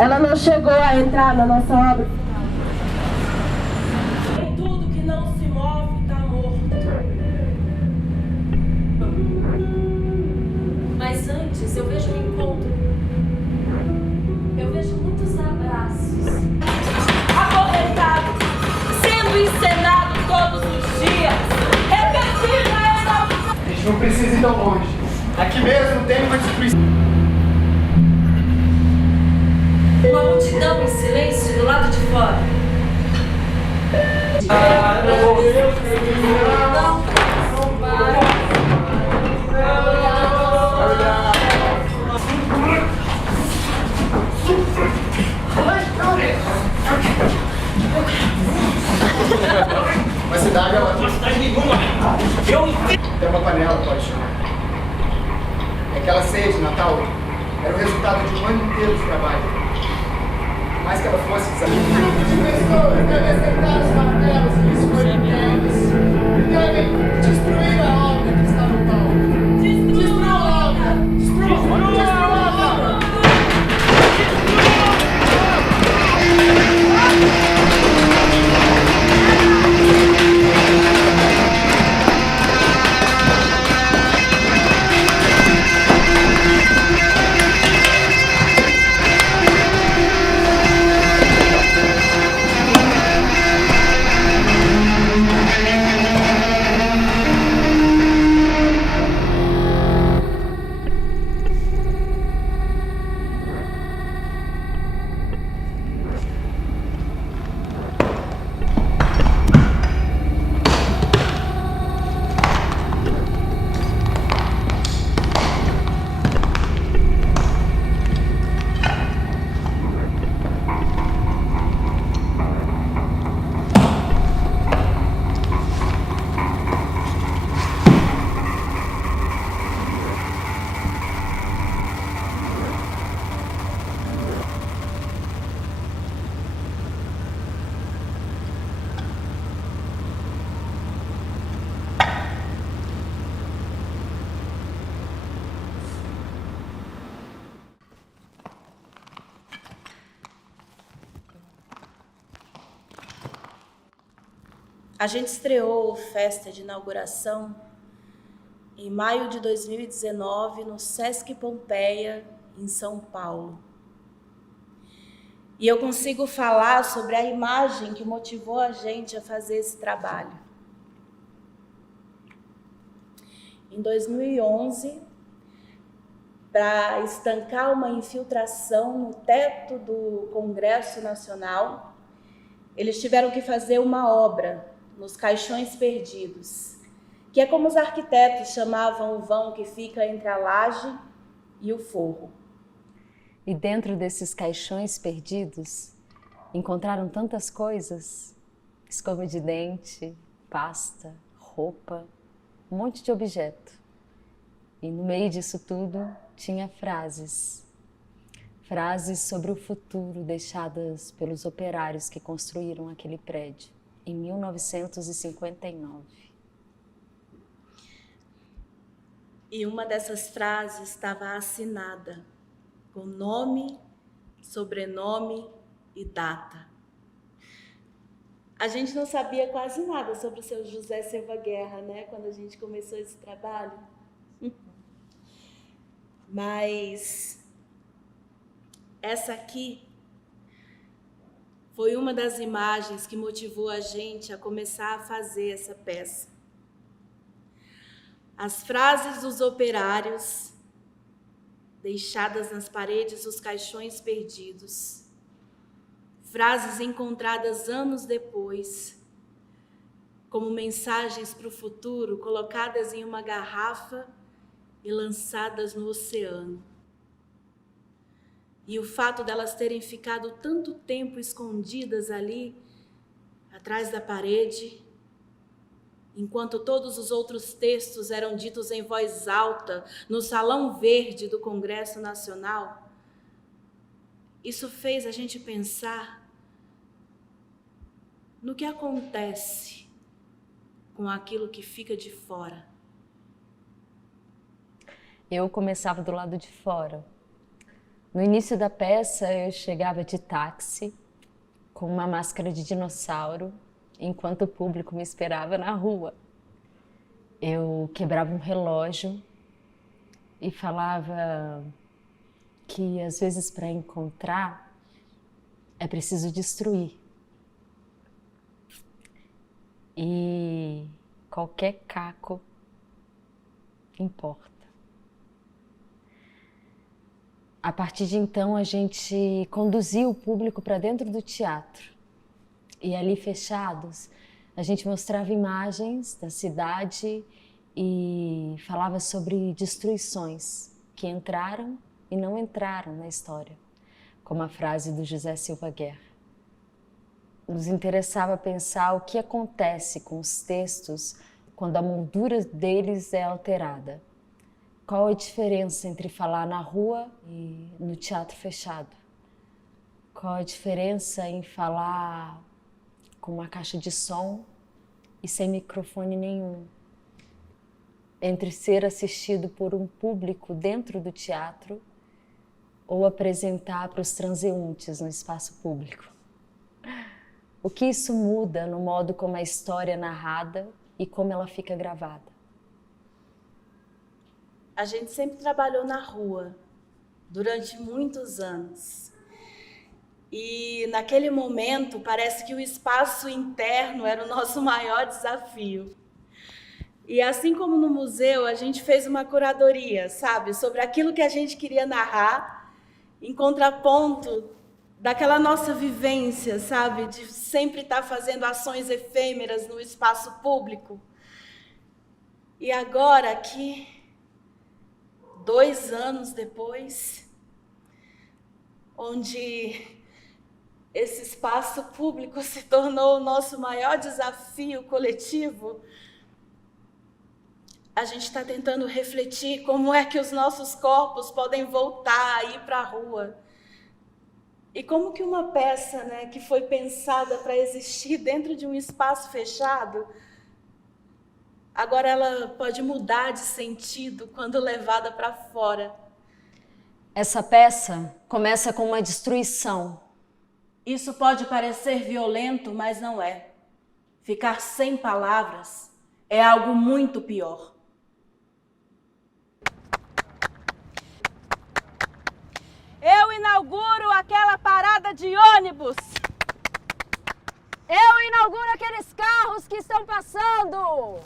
Ela não chegou a entrar na nossa obra. Tudo que não se move está morto. Mas antes eu vejo um encontro. Eu vejo muitos abraços. Acorrentado, sendo encenado todos os dias. Repetindo a exaltação. A gente não precisa ir tão longe. Aqui mesmo tem uma destruição. Uma multidão em silêncio do lado de fora. Uma cidade, ela... Uma cidade nenhuma. Tem uma panela, pode chamar. Aquela ceia de Natal era o resultado de um ano inteiro de trabalho. Por mais que ela fosse desafiada. Pessoas devem acertar os martelos que lhes foram entregues e devem destruir a obra que está no pau. Destrua a obra! Destrua a obra! A gente estreou Festa de Inauguração em maio de 2019 no Sesc Pompeia, em São Paulo. E eu consigo falar sobre a imagem que motivou a gente a fazer esse trabalho. Em 2011, para estancar uma infiltração no teto do Congresso Nacional, eles tiveram que fazer uma obra nos Caixões Perdidos, que é como os arquitetos chamavam o vão que fica entre a laje e o forro. E dentro desses caixões perdidos, encontraram tantas coisas: escova de dente, pasta, roupa, um monte de objeto. E no meio disso tudo tinha frases. Frases sobre o futuro deixadas pelos operários que construíram aquele prédio em 1959. E uma dessas frases estava assinada com nome, sobrenome e data. A gente não sabia quase nada sobre o seu José Silva Guerra, né, quando a gente começou esse trabalho. Mas essa aqui foi uma das imagens que motivou a gente a começar a fazer essa peça. As frases dos operários deixadas nas paredes dos caixões perdidos. Frases encontradas anos depois, como mensagens para o futuro, colocadas em uma garrafa e lançadas no oceano. E o fato delas terem ficado tanto tempo escondidas ali, atrás da parede, enquanto todos os outros textos eram ditos em voz alta no Salão Verde do Congresso Nacional, isso fez a gente pensar no que acontece com aquilo que fica de fora. Eu começava do lado de fora, No início da peça, eu chegava de táxi, com uma máscara de dinossauro, enquanto o público me esperava na rua. Eu quebrava um relógio e falava que, às vezes, para encontrar, é preciso destruir. E qualquer caco importa. A partir de então, a gente conduzia o público para dentro do teatro. E ali, fechados, a gente mostrava imagens da cidade e falava sobre destruições que entraram e não entraram na história, como a frase do José Silva Guerra. Nos interessava pensar o que acontece com os textos quando a moldura deles é alterada. Qual a diferença entre falar na rua e no teatro fechado? Qual a diferença em falar com uma caixa de som e sem microfone nenhum? Entre ser assistido por um público dentro do teatro ou apresentar para os transeuntes no espaço público? O que isso muda no modo como a história é narrada e como ela fica gravada? A gente sempre trabalhou na rua, durante muitos anos. E naquele momento, parece que o espaço interno era o nosso maior desafio. E assim como no museu, a gente fez uma curadoria, sabe? Sobre aquilo que a gente queria narrar, em contraponto daquela nossa vivência, sabe? De sempre estar fazendo ações efêmeras no espaço público. E agora aqui, 2 anos depois, onde esse espaço público se tornou o nosso maior desafio coletivo, a gente está tentando refletir como é que os nossos corpos podem voltar a ir para a rua. E como que uma peça, né, que foi pensada para existir dentro de um espaço fechado, agora ela pode mudar de sentido quando levada para fora. Essa peça começa com uma destruição. Isso pode parecer violento, mas não é. Ficar sem palavras é algo muito pior. Eu inauguro aquela parada de ônibus. Eu inauguro aqueles carros que estão passando.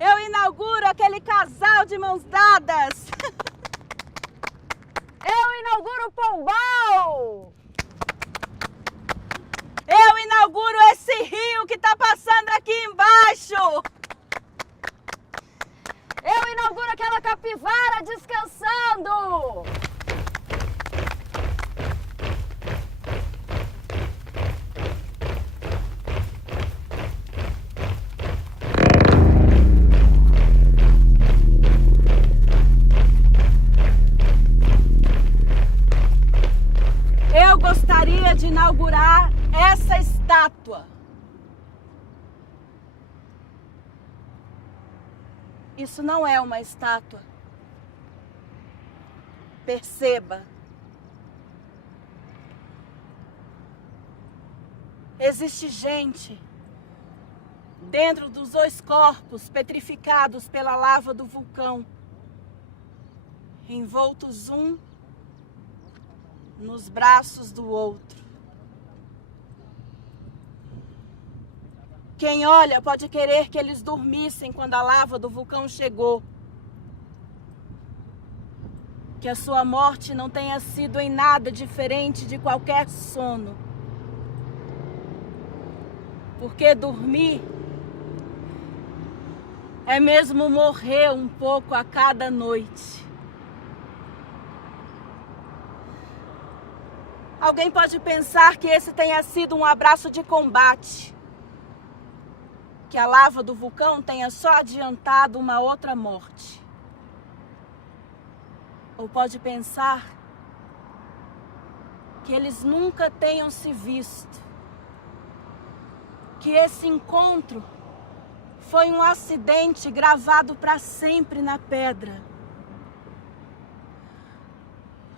Eu inauguro aquele casal de mãos dadas. Eu inauguro o Pombal. Eu inauguro esse rio que está passando aqui embaixo. Eu inauguro aquela capivara descansando. Eu gostaria de inaugurar essa estátua. Isso não é uma estátua. Perceba. Existe gente dentro dos 2 corpos petrificados pela lava do vulcão, envoltos um nos braços do outro. Quem olha pode querer que eles dormissem quando a lava do vulcão chegou. Que a sua morte não tenha sido em nada diferente de qualquer sono. Porque dormir é mesmo morrer um pouco a cada noite. Alguém pode pensar que esse tenha sido um abraço de combate. Que a lava do vulcão tenha só adiantado uma outra morte. Ou pode pensar que eles nunca tenham se visto. Que esse encontro foi um acidente gravado para sempre na pedra.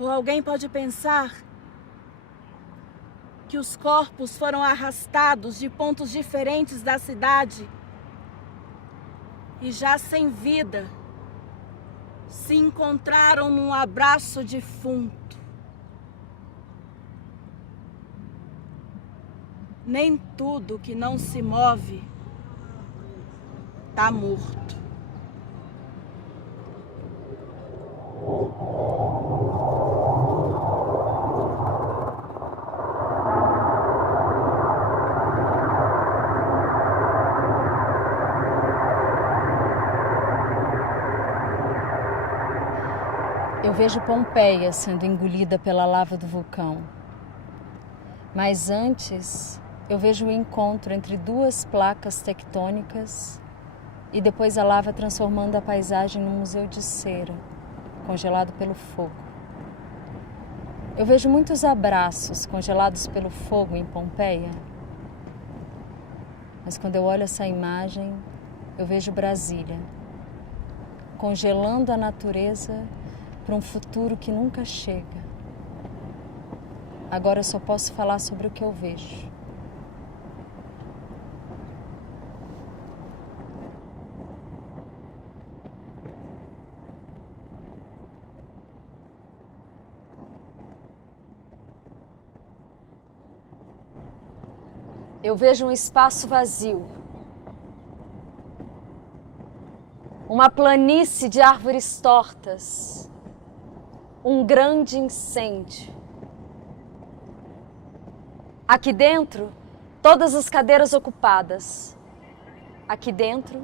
Ou alguém pode pensar que os corpos foram arrastados de pontos diferentes da cidade e já sem vida se encontraram num abraço defunto. Nem tudo que não se move tá morto. Eu vejo Pompeia sendo engolida pela lava do vulcão. Mas antes, eu vejo o encontro entre duas placas tectônicas e depois a lava transformando a paisagem num museu de cera, congelado pelo fogo. Eu vejo muitos abraços congelados pelo fogo em Pompeia. Mas quando eu olho essa imagem, eu vejo Brasília, congelando a natureza para um futuro que nunca chega. Agora eu só posso falar sobre o que eu vejo. Eu vejo um espaço vazio. Uma planície de árvores tortas. Um grande incêndio. Aqui dentro, todas as cadeiras ocupadas. Aqui dentro,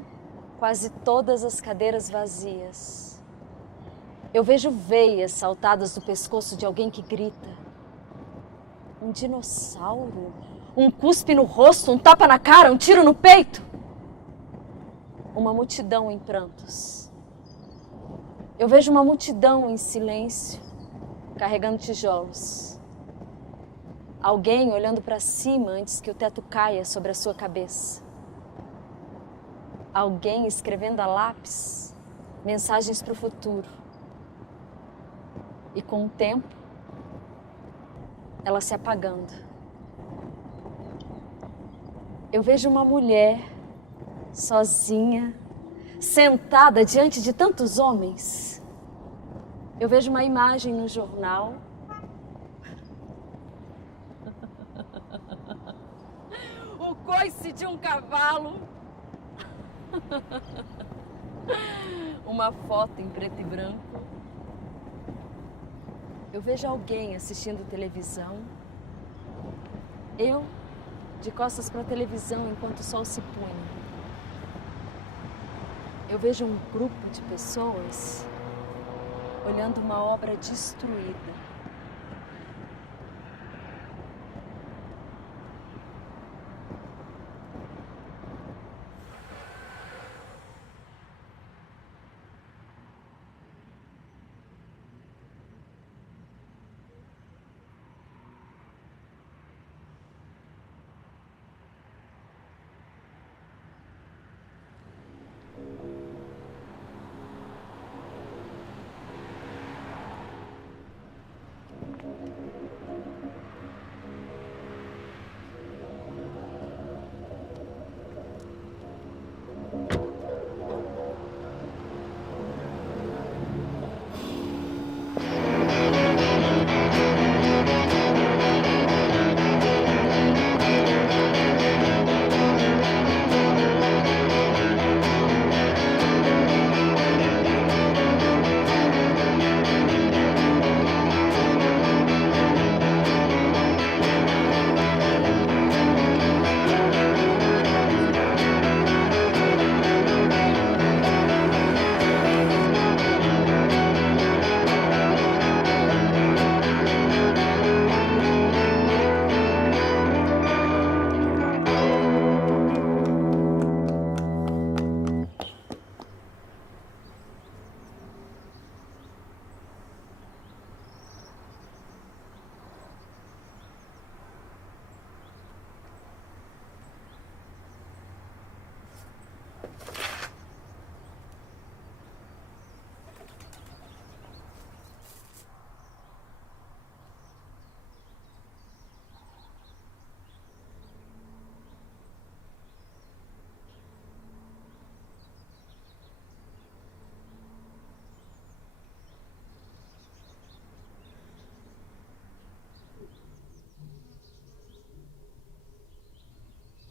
quase todas as cadeiras vazias. Eu vejo veias saltadas do pescoço de alguém que grita. Um dinossauro? Um cuspe no rosto, um tapa na cara, um tiro no peito? Uma multidão em prantos. Eu vejo uma multidão em silêncio, carregando tijolos. Alguém olhando para cima antes que o teto caia sobre a sua cabeça. Alguém escrevendo a lápis mensagens para o futuro. E com o tempo, ela se apagando. Eu vejo uma mulher sozinha, sentada diante de tantos homens. Eu vejo uma imagem no jornal. O coice de um cavalo. Uma foto em preto e branco. Eu vejo alguém assistindo televisão. Eu, de costas para a televisão enquanto o sol se punha. Eu vejo um grupo de pessoas olhando uma obra destruída.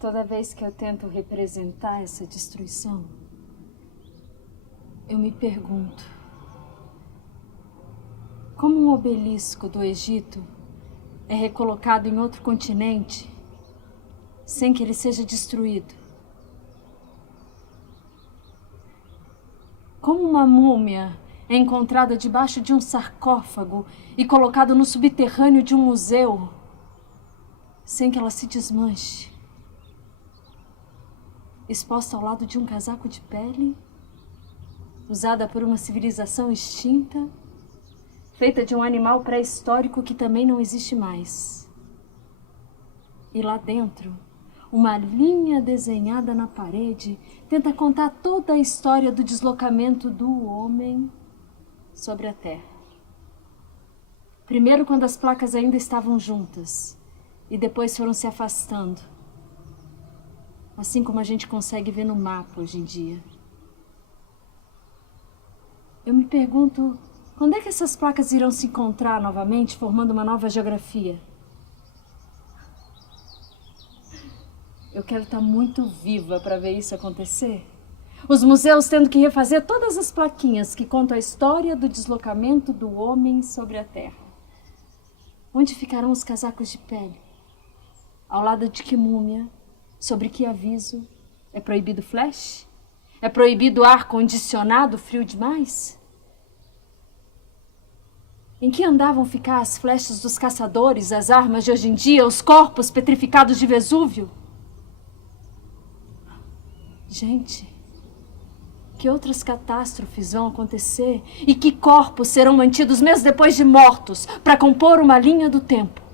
Toda vez que eu tento representar essa destruição, eu me pergunto: como um obelisco do Egito é recolocado em outro continente sem que ele seja destruído? Como uma múmia é encontrada debaixo de um sarcófago e colocada no subterrâneo de um museu sem que ela se desmanche? Exposta ao lado de um casaco de pele, usada por uma civilização extinta, feita de um animal pré-histórico que também não existe mais. E lá dentro, uma linha desenhada na parede tenta contar toda a história do deslocamento do homem sobre a Terra. Primeiro quando as placas ainda estavam juntas, e depois foram se afastando, assim como a gente consegue ver no mapa hoje em dia. Eu me pergunto, quando é que essas placas irão se encontrar novamente, formando uma nova geografia? Eu quero estar muito viva para ver isso acontecer. Os museus tendo que refazer todas as plaquinhas que contam a história do deslocamento do homem sobre a Terra. Onde ficarão os casacos de pele? Ao lado de que múmia? Sobre que aviso? É proibido flash? É proibido ar-condicionado frio demais? Em que andavam ficar as flechas dos caçadores, as armas de hoje em dia, os corpos petrificados de Vesúvio? Gente, que outras catástrofes vão acontecer e que corpos serão mantidos mesmo depois de mortos para compor uma linha do tempo?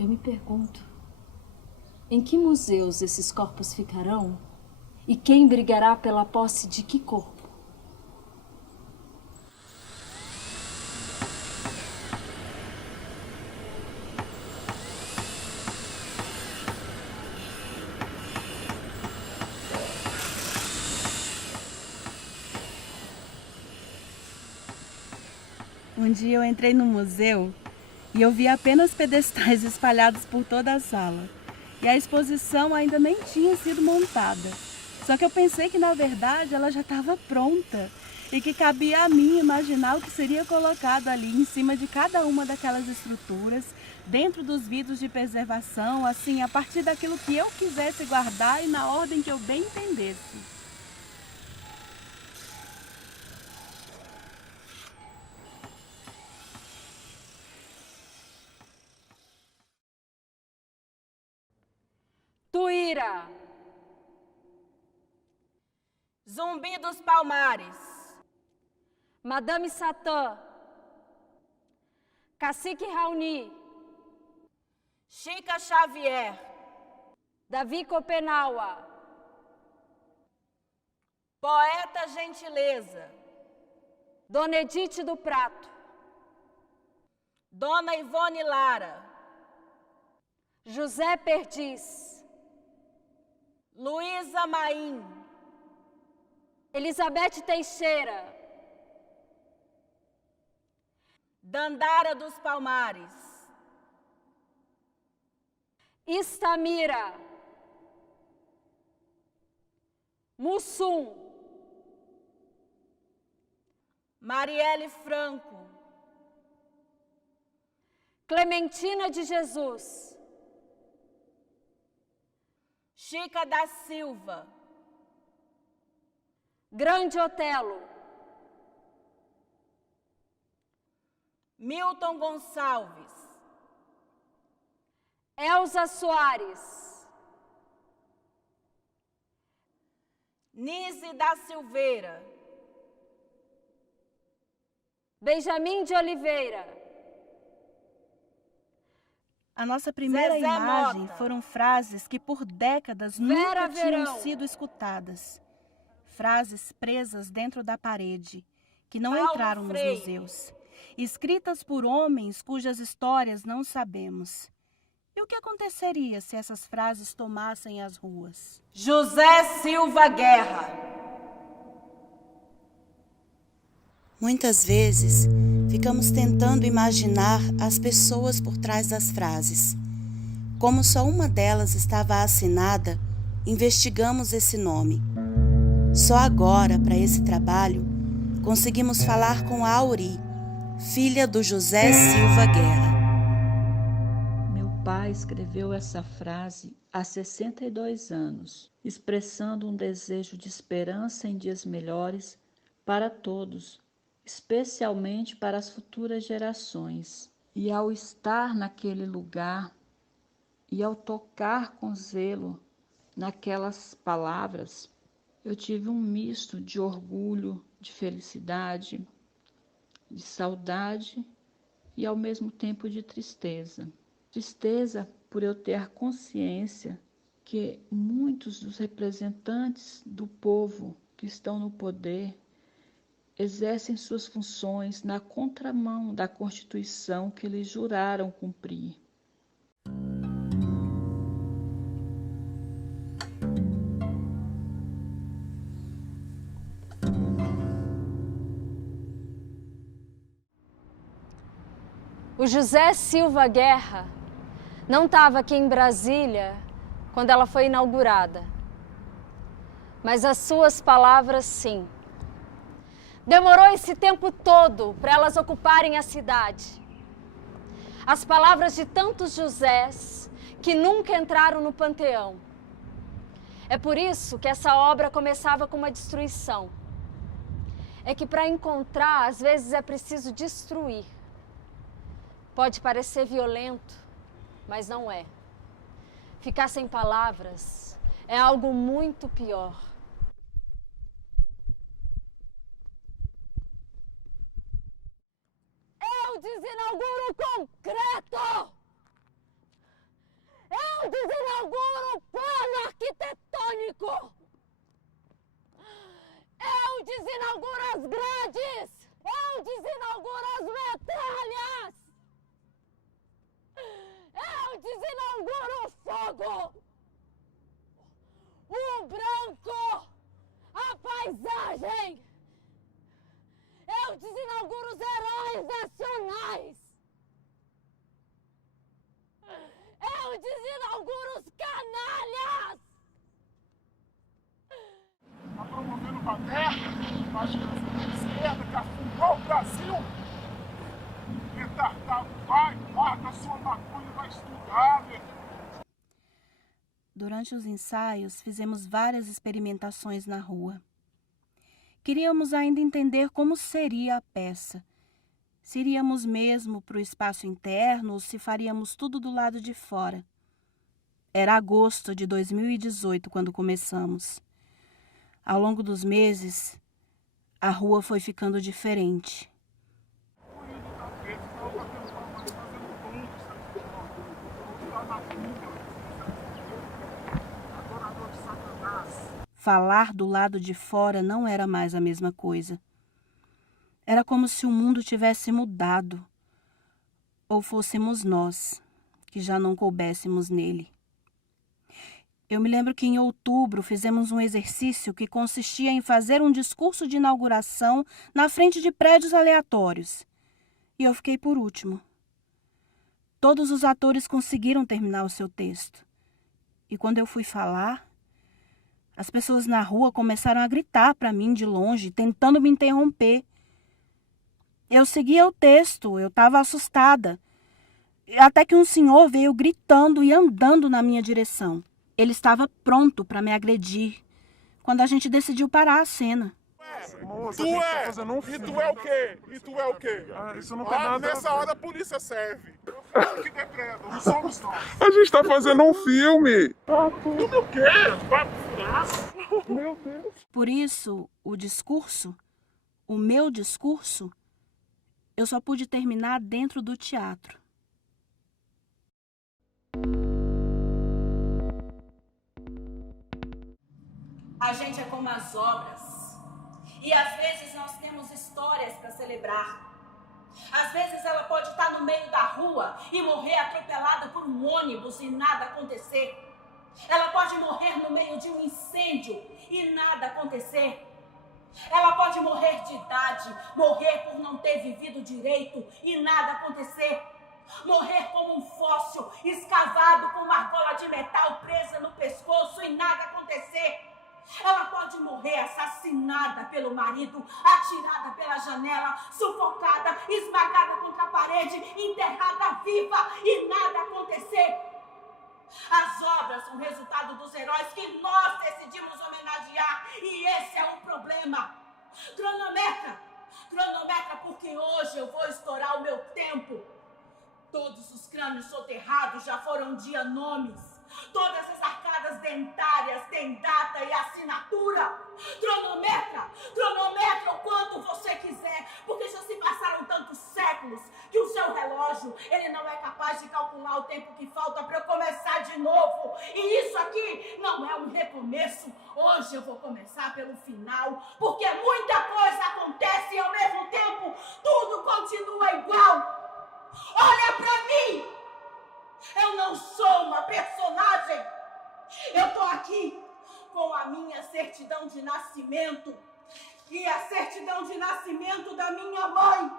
Eu me pergunto, em que museus esses corpos ficarão e quem brigará pela posse de que corpo? Um dia eu entrei no museu e eu vi apenas pedestais espalhados por toda a sala. E a exposição ainda nem tinha sido montada. Só que eu pensei que, na verdade, ela já estava pronta e que cabia a mim imaginar o que seria colocado ali em cima de cada uma daquelas estruturas, dentro dos vidros de preservação, assim, a partir daquilo que eu quisesse guardar e na ordem que eu bem entendesse. Tuíra, Zumbi dos Palmares, Madame Satã, Cacique Raoni, Chica Xavier, Davi Copenaua, Poeta Gentileza, Dona Edith do Prato, Dona Ivone Lara, José Perdiz, Luísa Maim, Elizabeth Teixeira, Dandara dos Palmares, Istamira, Mussum, Marielle Franco, Clementina de Jesus, Chica da Silva, Grande Otelo, Milton Gonçalves, Elza Soares, Nise da Silveira, Benjamin de Oliveira, A nossa primeira Zezé imagem Mota, foram frases que por décadas Vera nunca tinham Verão, sido escutadas. Frases presas dentro da parede, que não Paulo entraram nos Freire, museus. Escritas por homens cujas histórias não sabemos. E o que aconteceria se essas frases tomassem as ruas? José Silva Guerra, Muitas vezes Ficamos tentando imaginar as pessoas por trás das frases. Como só uma delas estava assinada, investigamos esse nome. Só agora, para esse trabalho, conseguimos falar com a Auri, filha do José Silva Guerra. Meu pai escreveu essa frase há 62 anos, expressando um desejo de esperança em dias melhores para todos, especialmente para as futuras gerações. E ao estar naquele lugar e ao tocar com zelo naquelas palavras, eu tive um misto de orgulho, de felicidade, de saudade e ao mesmo tempo de tristeza. Tristeza por eu ter consciência que muitos dos representantes do povo que estão no poder exercem suas funções na contramão da Constituição que eles juraram cumprir. O José Silva Guerra não estava aqui em Brasília quando ela foi inaugurada, mas as suas palavras sim. Demorou esse tempo todo para elas ocuparem a cidade. As palavras de tantos Josés que nunca entraram no panteão. É por isso que essa obra começava com uma destruição. É que para encontrar, às vezes é preciso destruir. Pode parecer violento, mas não é. Ficar sem palavras é algo muito pior. Eu desinauguro o concreto! Eu desinauguro o plano arquitetônico! Eu desinauguro as grades! Eu desinauguro as metralhas! Eu desinauguro o fogo! O branco! A paisagem! Eu desinauguro os heróis nacionais! Eu desinauguro os canalhas! Está promovendo baderna, fascinação de esquerda que afundou o Brasil. Retardado, vai, larga sua maconha e vai estudar, meu. Durante os ensaios, fizemos várias experimentações na rua. Queríamos ainda entender como seria a peça. Se iríamos mesmo para o espaço interno ou se faríamos tudo do lado de fora. Era agosto de 2018 quando começamos. Ao longo dos meses, a rua foi ficando diferente. Falar do lado de fora não era mais a mesma coisa. Era como se o mundo tivesse mudado, ou fôssemos nós, que já não coubéssemos nele. Eu me lembro que em outubro fizemos um exercício que consistia em fazer um discurso de inauguração na frente de prédios aleatórios. E eu fiquei por último. Todos os atores conseguiram terminar o seu texto. E quando eu fui falar, as pessoas na rua começaram a gritar para mim de longe, tentando me interromper. Eu seguia o texto, eu estava assustada. Até que um senhor veio gritando e andando na minha direção. Ele estava pronto para me agredir, quando a gente decidiu parar a cena. Moça, tá fazendo um filme. E tu é o quê? E tu é o quê? Isso não tem nada nessa hora a polícia serve. Que decreto, não somos nós. A gente tá fazendo um filme. Filme o quê? Vai furar? Meu Deus. Por isso, o meu discurso, eu só pude terminar dentro do teatro. A gente é como as obras. E às vezes nós temos histórias para celebrar. Às vezes ela pode estar no meio da rua e morrer atropelada por um ônibus e nada acontecer. Ela pode morrer no meio de um incêndio e nada acontecer. Ela pode morrer de idade, morrer por não ter vivido direito e nada acontecer. Morrer como um fóssil escavado com uma argola de metal presa no pescoço e nada acontecer. Ela pode morrer assassinada pelo marido, atirada pela janela, sufocada, esmagada contra a parede, enterrada viva e nada acontecer. As obras são resultado dos heróis que nós decidimos homenagear e esse é o problema. Cronometra, porque hoje eu vou estourar o meu tempo. Todos os crânios soterrados já foram nomes. Todas as arcadas dentárias têm data e assinatura. Cronometra o quanto você quiser, porque já se passaram tantos séculos que o seu relógio, ele não é capaz de calcular o tempo que falta para eu começar de novo. E isso aqui não é um recomeço. Hoje eu vou começar pelo final, porque muita coisa acontece e ao mesmo tempo tudo continua igual. Olha pra mim! Eu não sou uma personagem. Eu tô aqui com a minha certidão de nascimento e a certidão de nascimento da minha mãe.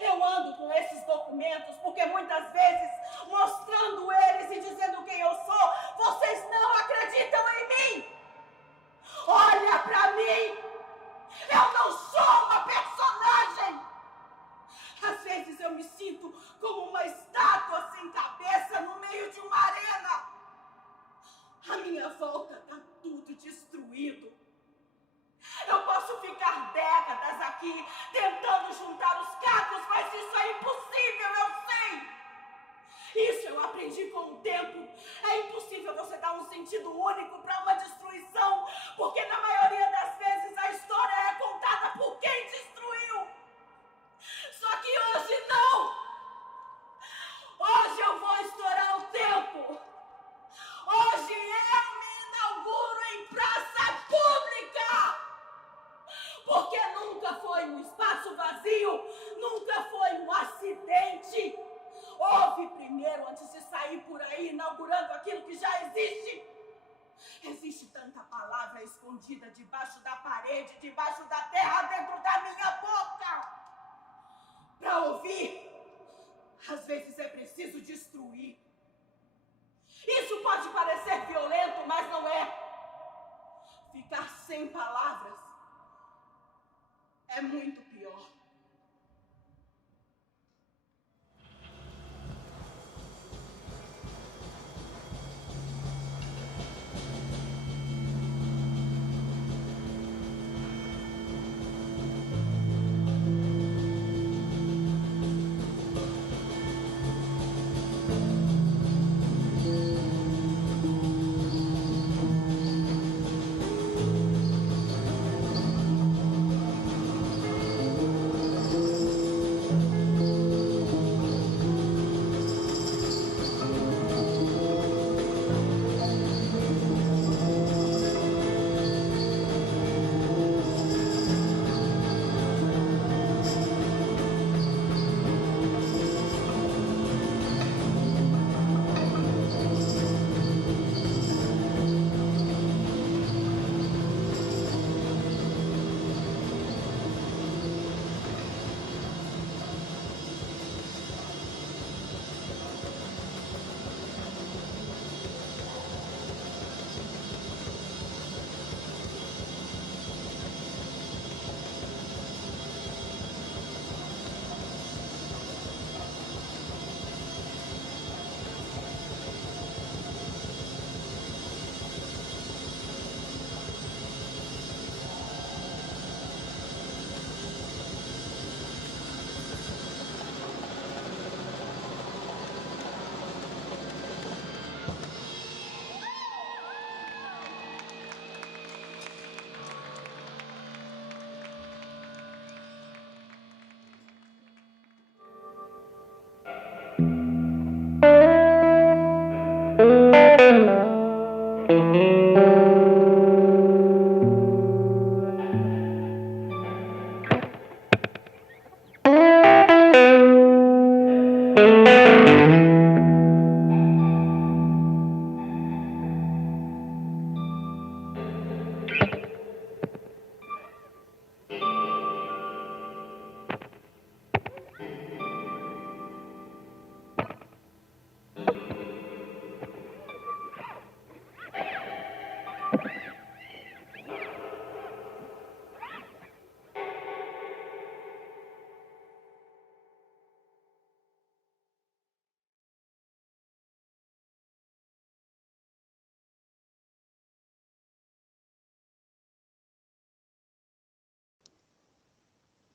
Eu ando com esses documentos porque muitas vezes, mostrando eles e dizendo quem eu sou, vocês não acreditam em mim. Olha pra mim! Eu não sou uma personagem! Às vezes eu me sinto como uma estátua sem cabeça no meio de uma arena. À minha volta está tudo destruído. Eu posso ficar décadas aqui tentando juntar os cacos, mas isso é impossível, eu sei. Isso eu aprendi com o tempo. É impossível você dar um sentido único para uma destruição, porque na maioria das vezes a história é contada por quem destruiu. Só que hoje não! Hoje eu vou estourar o tempo! Hoje eu me inauguro em praça pública! Porque nunca foi um espaço vazio, nunca foi um acidente! Ouve primeiro antes de sair por aí inaugurando aquilo que já existe! Existe tanta palavra escondida debaixo da parede, debaixo da terra, dentro da minha boca! Para ouvir, às vezes é preciso destruir. Isso pode parecer violento, mas não é. Ficar sem palavras é muito pior.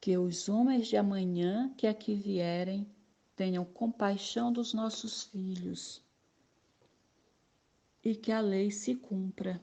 Que os homens de amanhã que aqui vierem tenham compaixão dos nossos filhos e que a lei se cumpra.